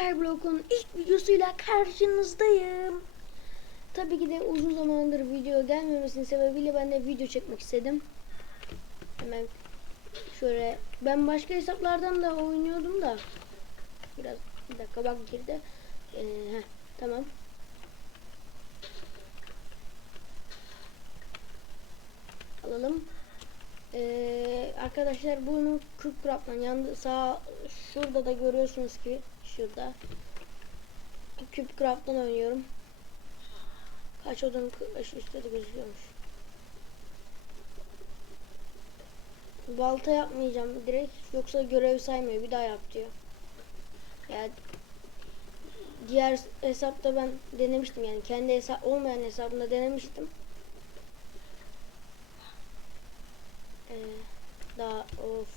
Skyblock'un ilk videosuyla karşınızdayım. Tabii ki de uzun zamandır video gelmemesinin sebebiyle ben de video çekmek istedim. Hemen şöyle ben başka hesaplardan da oynuyordum da biraz bir dakika bak girdi. Ee, tamam. Alalım. Ee, arkadaşlar bunu 40 craft'tan yandı sağ şurada da görüyorsunuz ki şurada küp craft'tan oynuyorum. Kaç odun üstte de gözüküyormuş. Balta yapmayacağım direkt yoksa görev saymıyor bir daha yap diyor. Yani diğer hesapta ben denemiştim yani kendi hesap olmayan hesabımda denemiştim. Ee, daha of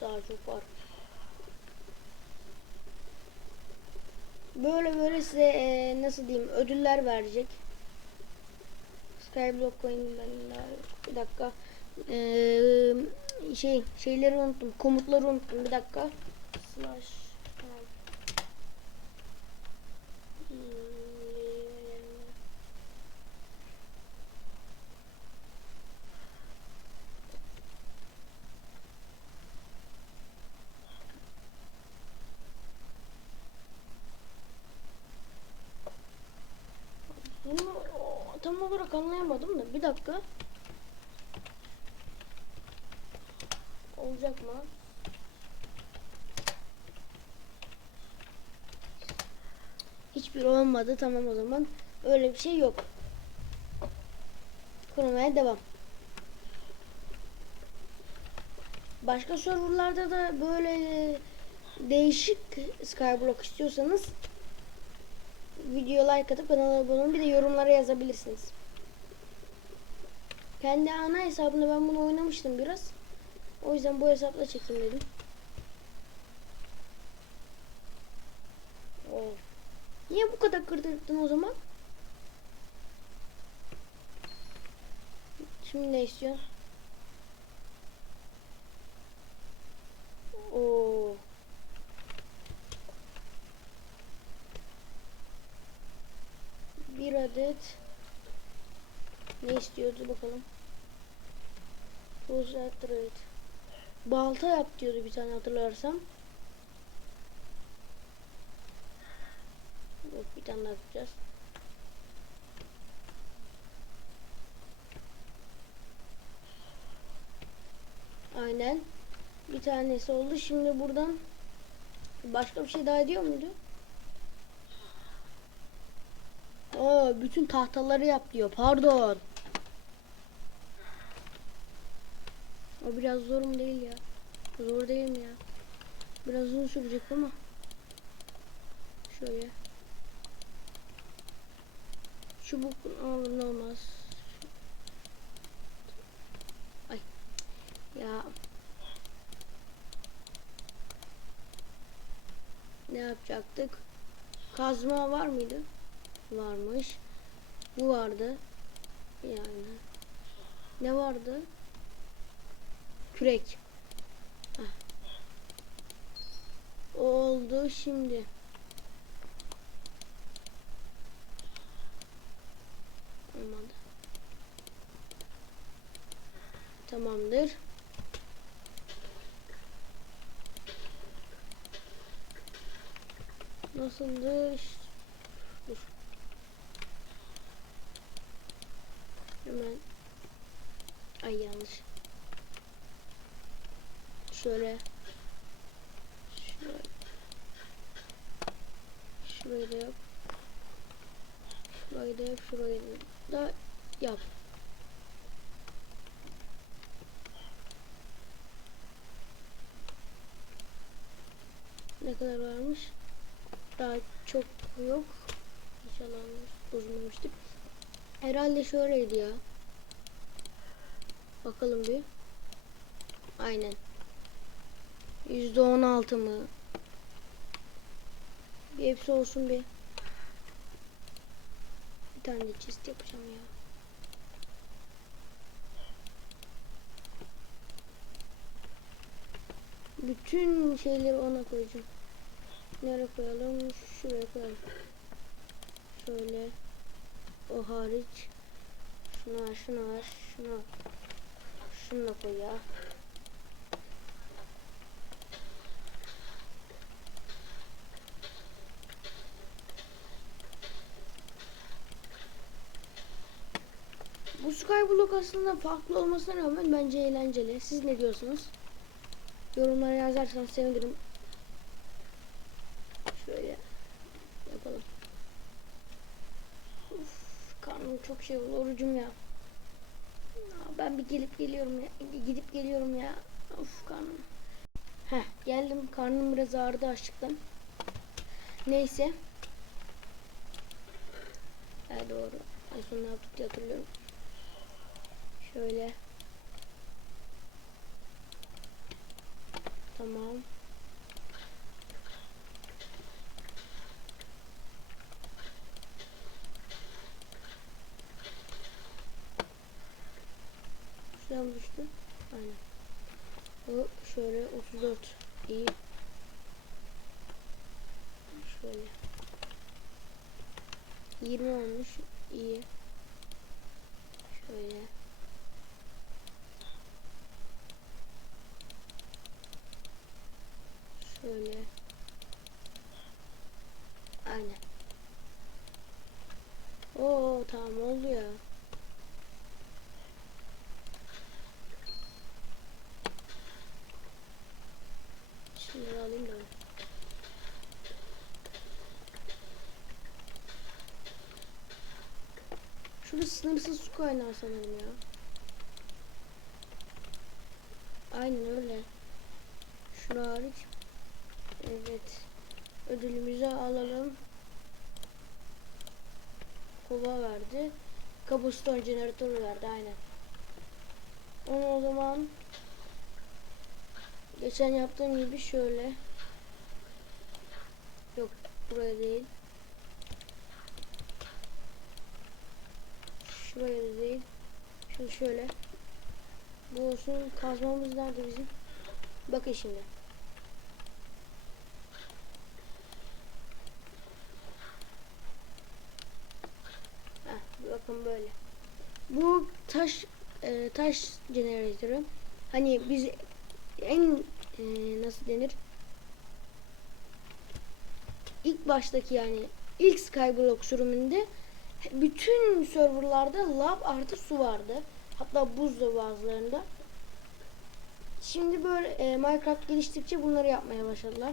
daha çok var. Böyle böyle size e, nasıl diyeyim ödüller verecek. Skyblock coin ben daha yok. Bir dakika. Ee, şey şeyleri unuttum. Komutları unuttum. Bir dakika. Slash Bunu o, tam olarak anlayamadım da bir dakika. Olacak mı? Hiçbir olmadı. Tamam o zaman. Öyle bir şey yok. Kurmaya devam. Başka serverlarda da böyle değişik Skyblock istiyorsanız video like atıp kanala abone olun. Bir de yorumlara yazabilirsiniz. Kendi ana hesabında ben bunu oynamıştım biraz. O yüzden bu hesapla çekeyim dedim. Of. Niye bu kadar kırdırdın o zaman? Şimdi ne istiyorsun? Oo. Bir adet ne istiyordu bakalım. Uzattırt. Balta yap diyordu bir tane hatırlarsam. Yok bir tane daha yapacağız. Aynen. Bir tanesi oldu. Şimdi buradan başka bir şey daha ediyor muydu? Aa, bütün tahtaları yap diyor. Pardon. O biraz zor mu değil ya? Zor değil mi ya? Biraz uzun sürecek ama. Şöyle. Çubuk alır ne olmaz. Ay. Ya. Ne yapacaktık? Kazma var mıydı? Varmış. Bu vardı. Yani. Ne vardı? Kürek. Heh. O oldu şimdi. Olmadı. Tamamdır. Nasıldı? Dur. Hemen. Ay yanlış. Şöyle. Şöyle. Şurayı da yap. Şurayı da yap. Şurayı da yap. Ne kadar varmış? Daha çok yok. İnşallah bozulmamıştır. Herhalde şöyleydi ya. Bakalım bir. Aynen. Yüzde on altı mı? Bir hepsi olsun bir. Bir tane de yapacağım ya. Bütün şeyleri ona koyacağım. Nereye koyalım? Şuraya koyalım. Şöyle. O hariç. Şunu ver, şunu ver, şunu. Şunu da koy ya. Bu Skyblock aslında farklı olmasına rağmen bence eğlenceli. Siz ne diyorsunuz? Yorumlara yazarsanız sevinirim. Şöyle yapalım. Uf, karnım çok şey oldu. Orucum ya. Ben bir gelip geliyorum ya. Gidip geliyorum ya. Of karnım. Heh geldim. Karnım biraz ağrıdı açlıktan. Neyse. Ha doğru. En son ne yaptık diye hatırlıyorum. Şöyle. Tamam. Düştü. Aynen. Bu şöyle 34 iyi. Şöyle. 20 olmuş. iyi. Şöyle. Şöyle. Aynen. Oo tamam oldu ya. Şunları alayım da. Şurada sınırsız su kaynağı sanırım ya. Aynen öyle. Şunu hariç. Evet. Ödülümüzü alalım. Kova verdi. Cobblestone jeneratörü verdi aynen. Onu o zaman geçen yaptığım gibi şöyle yok buraya değil şuraya da değil şunu şöyle. Bu olsun kazmamız nerede bizim? Bakın şimdi. Heh, bakın böyle. Bu taş e, taş jeneratörü. Hani biz en e, nasıl denir? İlk baştaki yani ilk Skyblock sürümünde bütün serverlarda lav artı su vardı. Hatta buz da bazılarında. Şimdi böyle e, Minecraft geliştikçe bunları yapmaya başladılar.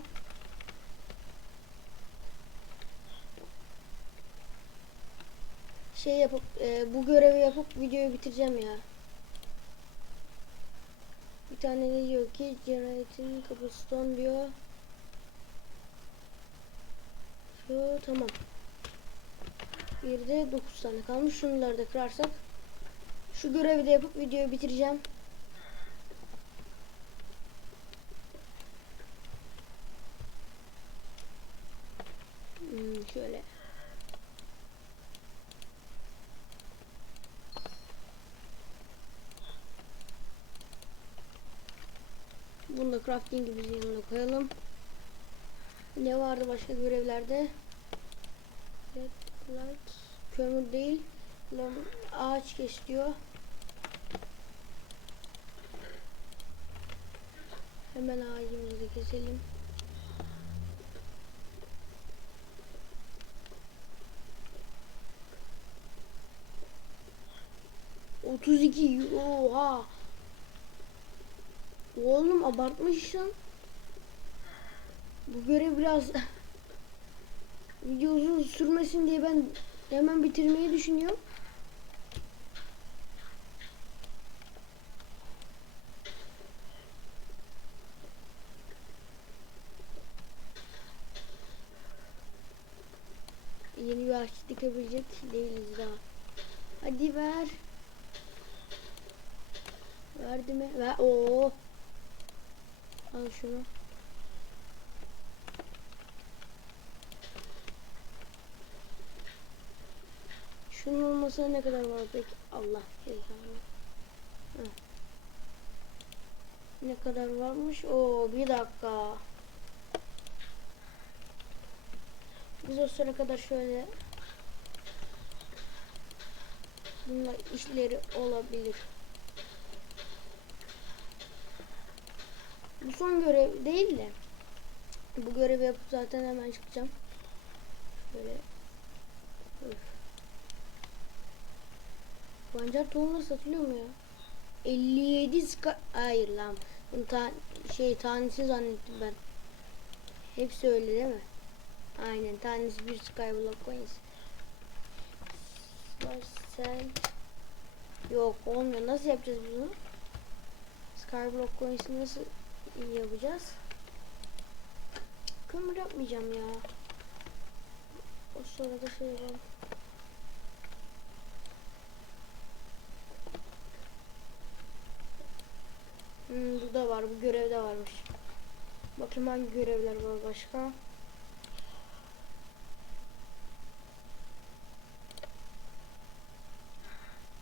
Şey yapıp e, bu görevi yapıp videoyu bitireceğim ya. Bir tane ne diyor ki generating cobblestone diyor. Şu tamam. Bir de 9 tane kalmış. Şunları da kırarsak şu görevi de yapıp videoyu bitireceğim. Hmm, şöyle. Bunu da craftingimizin yanına koyalım. Ne vardı başka görevlerde? Light, kömür değil. Ağaç kes. Hemen ağacımızı keselim. Otuz iki. Oha. Oğlum abartmışsın. Bu görev biraz video uzun sürmesin diye ben hemen bitirmeyi düşünüyorum. Yeni bir ağaç dikebilecek değiliz daha. Hadi ver. Verdi mi? Ver. Oo. Al şunu. Şunun olmasına ne kadar var peki? Allah. Heh. Ne kadar varmış? Oo bir dakika. Biz o süre kadar şöyle bunlar işleri olabilir. Bu son görev değil de bu görevi yapıp zaten hemen çıkacağım. Böyle Öf. Pancar tohumları satılıyor mu ya? 57 ska hayır lan. Bunu ta şey tanesi zannettim ben. Hepsi öyle değil mi? Aynen tanesi bir skyblock coins. Sen Yok olmuyor. Nasıl yapacağız bunu? Skyblock coins'i nasıl yapacağız? Kömür yapmayacağım ya. O sırada şey yapalım. Hmm, bu da var. Bu görevde varmış. Bakayım hangi görevler var başka.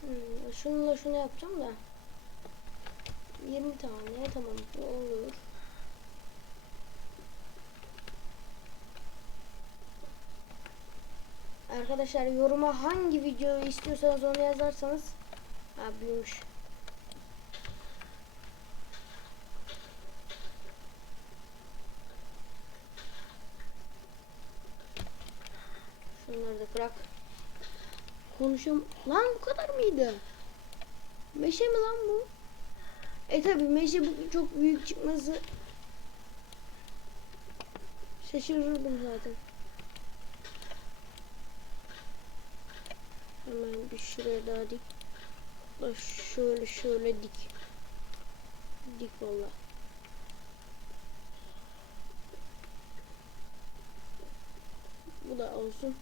Hmm, şununla şunu yapacağım da. 20 tane tamam bu olur. Arkadaşlar yoruma hangi videoyu istiyorsanız onu yazarsanız ha büyümüş. Şunları da bırak. Konuşam. Lan bu kadar mıydı? Meşe mi lan bu? E tabi meşe bu çok büyük çıkması şaşırırdım zaten. Hemen bir şuraya daha dik. Şöyle şöyle dik. Dik valla. Bu da olsun.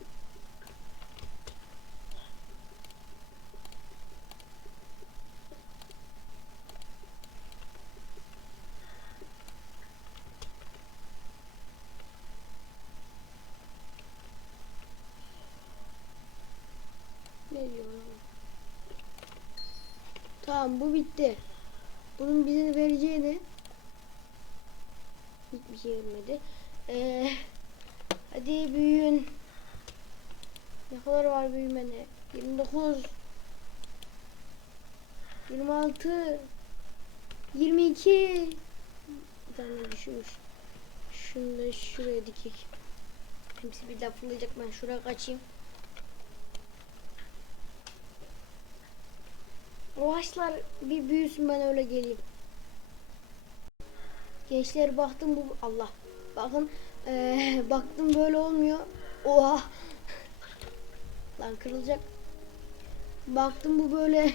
Ne diyor? Tamam bu bitti. Bunun bize vereceği ne? Hiçbir şey vermedi. Ee, hadi büyüyün. Ne kadar var büyümene? 29 26 22 Bir tane düşmüş. Şunu da şuraya dikek. Hepsi bir daha fırlayacak ben şuraya kaçayım. O bir büyüsün ben öyle geleyim. Gençler baktım bu Allah. Bakın eee, baktım böyle olmuyor. Oha. Lan kırılacak. Baktım bu böyle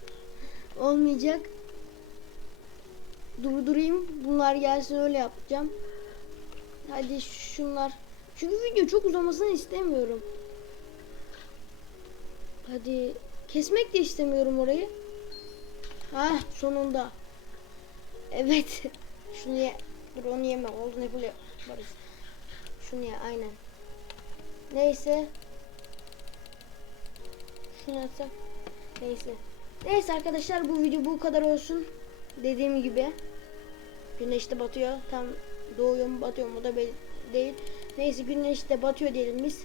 olmayacak. Durdurayım. Bunlar gelsin öyle yapacağım. Hadi şunlar. Çünkü video çok uzamasını istemiyorum. Hadi Kesmek de istemiyorum orayı. Ha sonunda. Evet. Şunu ye. Dur onu yeme. Oldu ne böyle yaparız. Şunu ye aynen. Neyse. Şunu atsak. Neyse. Neyse arkadaşlar bu video bu kadar olsun. Dediğim gibi. Güneş de batıyor. Tam doğuyor mu batıyor mu da belli değil. Neyse güneş de batıyor diyelim biz.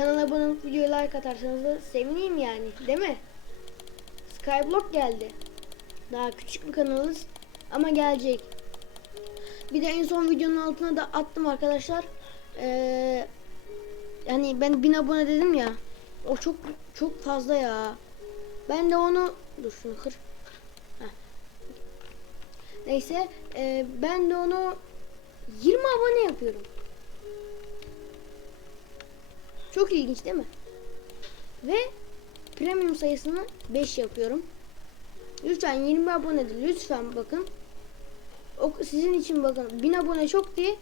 Kanala abone olup videoya like da sevineyim yani. Değil mi? Skyblock geldi. Daha küçük bir kanalız ama gelecek. Bir de en son videonun altına da attım arkadaşlar. Ee, yani ben 1000 abone dedim ya. O çok çok fazla ya. Ben de onu dur şunu kır. Heh. Neyse e, ben de onu 20 abone yapıyorum. Çok ilginç değil mi? Ve premium sayısını 5 yapıyorum. Lütfen 20 abone de lütfen bakın. O sizin için bakın. 1000 abone çok diye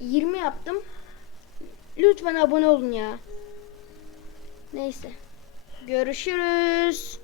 20 yaptım. Lütfen abone olun ya. Neyse. Görüşürüz.